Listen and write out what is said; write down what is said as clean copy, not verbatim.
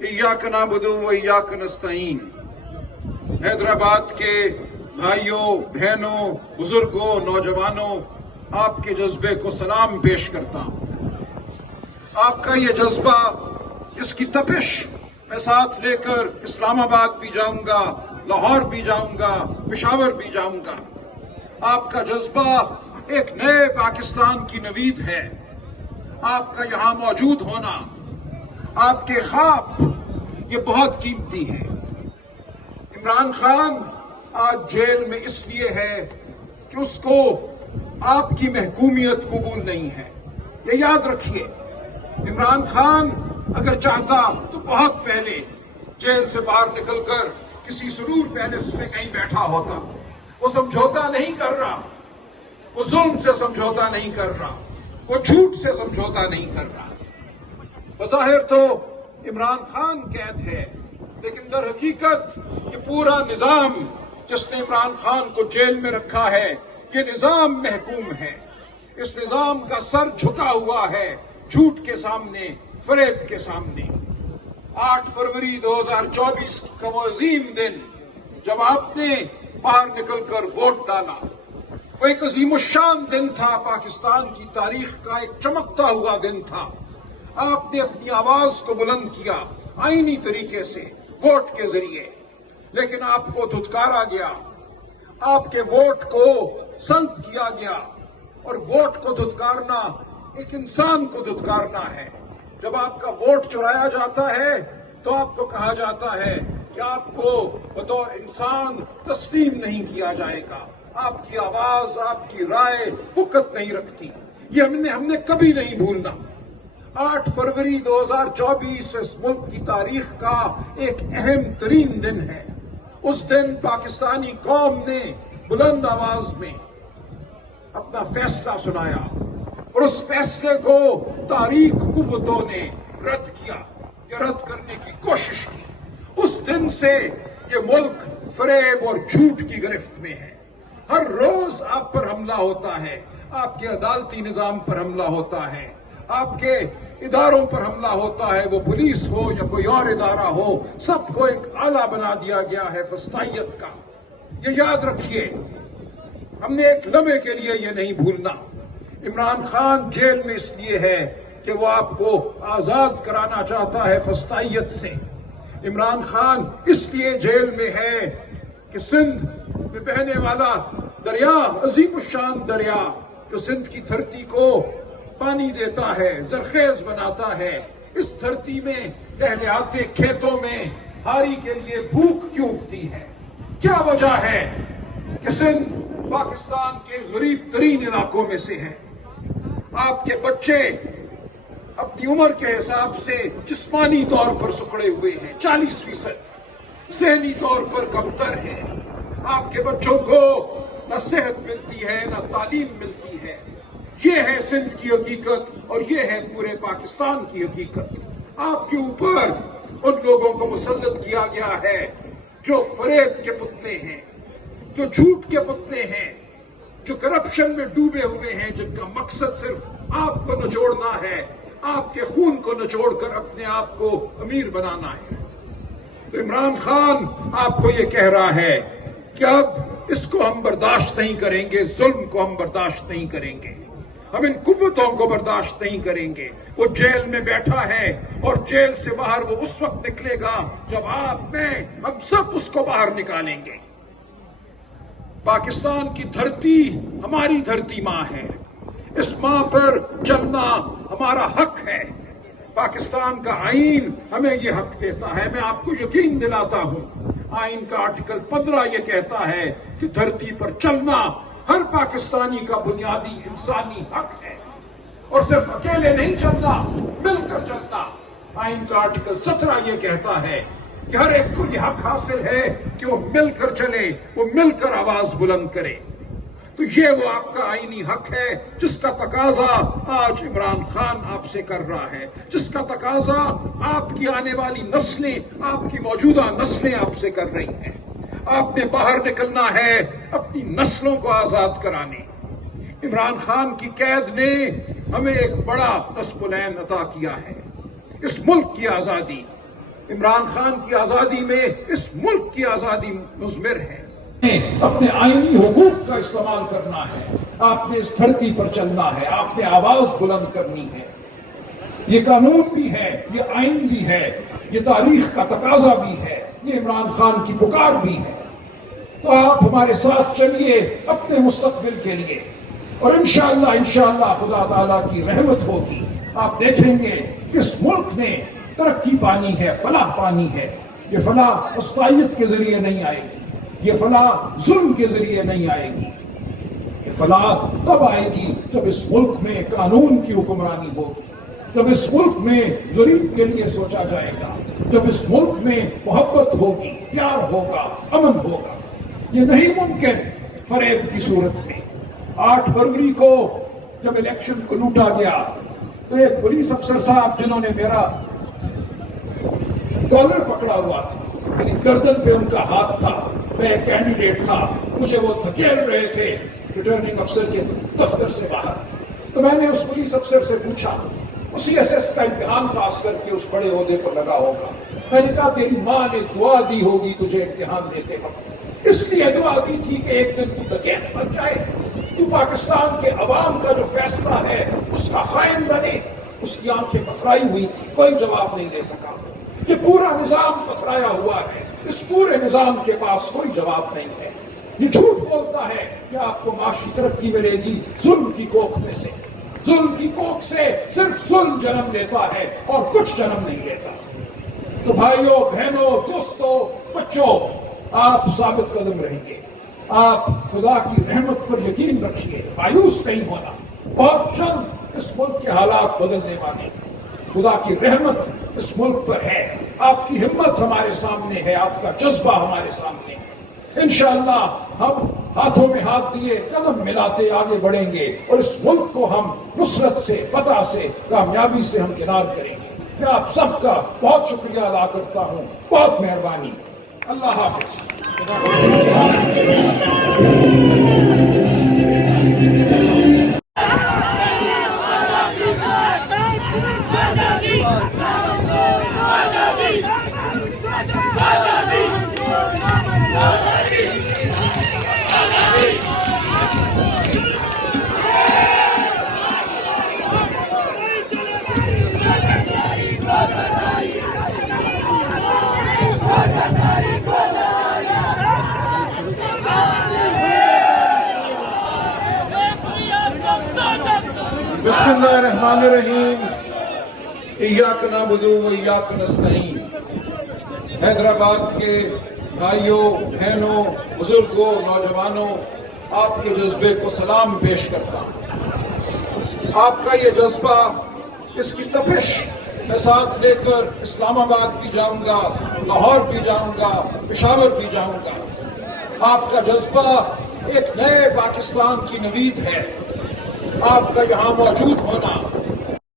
इय्याक नअबुदु व इय्याक नस्तईन। हैदराबाद के भाइयों, बहनों, बुजुर्गों, नौजवानों, आपके जज्बे को सलाम पेश करता हूं। आपका ये जज्बा, इसकी तपिश मैं साथ लेकर इस्लामाबाद भी जाऊंगा, लाहौर भी जाऊंगा, पेशावर भी जाऊंगा। आपका जज्बा एक नए पाकिस्तान की नवीद है। आपका यहां मौजूद होना, आपके ख्वाब, ये बहुत कीमती है। इमरान खान आज जेल में इसलिए है कि उसको आपकी महकूमियत कबूल नहीं है। ये याद रखिए, इमरान खान अगर चाहता तो बहुत पहले जेल से बाहर निकलकर किसी सुरूर पैलेस में कहीं बैठा होता। वो समझौता नहीं कर रहा, वो जुल्म से समझौता नहीं कर रहा, वो झूठ से समझौता नहीं कर रहा। बज़ाहिर तो इमरान खान कैद है, लेकिन दर हकीकत ये पूरा निजाम जिसने इमरान खान को जेल में रखा है, ये निजाम महकूम है। इस निजाम का सर झुका हुआ है झूठ के सामने, फरेब के सामने। 8 फरवरी 2024 का वो अजीम दिन जब आपने बाहर निकलकर वोट डाला, वो एक अजीमुश्शान दिन था। पाकिस्तान की तारीख का एक चमकता हुआ दिन था। आपने अपनी आवाज को बुलंद किया आईनी तरीके से, वोट के जरिए, लेकिन आपको धुतकारा गया, आपके वोट को संत किया गया। और वोट को धुतकारना एक इंसान को धुतकारना है। जब आपका वोट चुराया जाता है तो आपको कहा जाता है कि आपको बतौर इंसान तस्लीम नहीं किया जाएगा, आपकी आवाज, आपकी राय हुक्कत नहीं रखती। ये हमने कभी नहीं भूलना। 8 फरवरी 2024 इस मुल्क की तारीख का एक अहम तरीन दिन है। उस दिन पाकिस्तानी कौम ने बुलंद आवाज में अपना फैसला सुनाया और उस फैसले को तारीख कुव्वतों ने रद्द किया या रद्द करने की कोशिश की। उस दिन से ये मुल्क फरेब और झूठ की गिरफ्त में है। हर रोज आप पर हमला होता है, आपके अदालती निजाम पर हमला होता है, आपके इदारों पर हमला होता है, वो पुलिस हो या कोई और इदारा हो, सबको एक आला बना दिया गया है फस्तायत का। ये याद रखिए, हमने एक लम्हे के लिए ये नहीं भूलना। इमरान खान जेल में इसलिए है कि वो आपको आजाद कराना चाहता है फस्तायत से। इमरान खान इसलिए जेल में है कि सिंध में बहने वाला दरिया, अजीमुश्शान दरिया, जो सिंध की धरती को पानी देता है, जरखेज बनाता है, इस धरती में लहलहाते खेतों में हारी के लिए भूख क्यों उठती है? क्या वजह है कि सिंध पाकिस्तान के गरीब तरीन इलाकों में से है? आपके बच्चे अपनी उम्र के हिसाब से जिस्मानी तौर पर सुखड़े हुए हैं, 40%, ज़हनी तौर पर कमतर है। आपके बच्चों को न सेहत मिलती है, न तालीम मिलती है। ये है सिंध की हकीकत और ये है पूरे पाकिस्तान की हकीकत। आपके ऊपर उन लोगों को मुसल्लत किया गया है जो फरेब के पुतले हैं, जो झूठ के पुतले हैं, जो करप्शन में डूबे हुए हैं, जिनका मकसद सिर्फ आपको नचोड़ना है, आपके खून को नचोड़कर अपने आप को अमीर बनाना है। तो इमरान खान आपको ये कह रहा है कि अब इसको हम बर्दाश्त नहीं करेंगे, जुल्म को हम बर्दाश्त नहीं करेंगे, हम इन कुव्वतों को बर्दाश्त नहीं करेंगे। वो जेल में बैठा है और जेल से बाहर वो उस वक्त निकलेगा जब आप, मैं, हम सब उसको बाहर निकालेंगे। पाकिस्तान की धरती हमारी धरती माँ है। इस माँ पर चलना हमारा हक है। पाकिस्तान का आईन हमें ये हक देता है। मैं आपको यकीन दिलाता हूं, आईन का आर्टिकल 15 ये कहता है कि धरती पर चलना हर पाकिस्तानी का बुनियादी इंसानी हक है। और सिर्फ अकेले नहीं चलना, मिलकर चलना। आईन का आर्टिकल 17 ये कहता है कि हर एक को यह हक हासिल है कि वो मिलकर चले, वो मिलकर आवाज बुलंद करे। तो ये वो आपका आईनी हक है जिसका तकाजा आज इमरान खान आपसे कर रहा है, जिसका तकाजा आपकी आने वाली नस्लें, आपकी मौजूदा नस्लें आपसे कर रही हैं। आपने बाहर निकलना है अपनी नस्लों को आजाद कराने। इमरान खान की कैद ने हमें एक बड़ा नस्बुलैन अता किया है। इस मुल्क की आजादी, عمران خان کی آزادی میں اس ملک کی آزادی مضمر ہے۔ اپنے آئینی حقوق کا استعمال کرنا ہے، آپ نے اس دھرتی پر چلنا ہے، آپ نے آواز بلند کرنی ہے۔ یہ قانون بھی ہے، یہ آئین بھی ہے، یہ تاریخ کا تقاضا بھی ہے، یہ عمران خان کی پکار بھی ہے۔ تو آپ ہمارے ساتھ چلیے اپنے مستقبل کے لیے، اور انشاءاللہ خدا تعالیٰ کی رحمت ہوگی۔ آپ دیکھیں گے کہ اس ملک نے ترقی پانی ہے، فلاح پانی ہے۔ یہ فلاح وسطیت کے ذریعے نہیں آئے گی، یہ فلاح ظلم کے ذریعے نہیں آئے گی۔ یہ فلاح تب آئے گی جب اس ملک میں قانون کی حکمرانی ہوگی، جب اس ملک میں غریب کے لیے سوچا جائے گا، جب اس ملک میں محبت ہوگی، پیار ہوگا، امن ہوگا۔ یہ نہیں ممکن فریب کی صورت میں۔ 8 فروری کو جب الیکشن کو لوٹا گیا تو ایک پولیس افسر صاحب جنہوں نے میرا کالر پکڑا ہوا تھا، میری گردن پہ ان کا ہاتھ تھا، میں ایک کینڈیڈیٹ تھا، مجھے وہ دھکیل رہے تھے ریٹرننگ افسر کے دفتر سے باہر۔ تو میں نے اس پولیس افسر سے پوچھا، اسی ایس ایس کا امتحان پاس کر کے اس بڑے عہدے پر لگا ہوگا، میں نے کہا تیری ماں نے دعا دی ہوگی تجھے امتحان دیتے وقت، اس لیے دعا دی تھی کہ ایک دن تو ڈکیت بن جائے، تو پاکستان کے عوام کا جو فیصلہ ہے اس کا خائن بنے۔ اس کی آنکھیں پتھرائی ہوئی تھی، کوئی جواب نہیں دے سکا۔ یہ پورا نظام پتھرایا ہوا ہے، اس پورے نظام کے پاس کوئی جواب نہیں ہے۔ یہ جھوٹ بولتا ہے کہ آپ کو معاشی ترقی ملے گی ظلم کی کوکھ میں سے۔ ظلم کی کوکھ سے صرف ظلم جنم لیتا ہے اور کچھ جنم نہیں لیتا۔ تو بھائیوں، بہنوں، دوستوں، بچوں، آپ ثابت قدم رہیں گے۔ آپ خدا کی رحمت پر یقین رکھیے، مایوس نہیں ہونا۔ بہت جلد اس ملک کے حالات بدلنے والے ہیں۔ خدا کی رحمت اس ملک پر ہے، آپ کی ہمت ہمارے سامنے ہے، آپ کا جذبہ ہمارے سامنے ہے۔ انشاءاللہ ہم ہاتھوں میں ہاتھ دیے قدم ملاتے آگے بڑھیں گے اور اس ملک کو ہم نصرت سے، فتح سے، کامیابی سے ہم کنار کریں گے۔ میں آپ سب کا بہت شکریہ ادا کرتا ہوں، بہت مہربانی۔ اللہ حافظ۔ بسم اللہ الرحمن الرحیم۔ ایاک نعبد و ایاک نستعین۔ حیدرآباد کے بھائیوں، بہنوں، بزرگوں، نوجوانوں، آپ کے جذبے کو سلام پیش کرتا ہوں۔ آپ کا یہ جذبہ، اس کی تپش میں ساتھ لے کر اسلام آباد بھی جاؤں گا، لاہور بھی جاؤں گا، پشاور بھی جاؤں گا۔ آپ کا جذبہ ایک نئے پاکستان کی نوید ہے۔ آپ کا یہاں موجود ہونا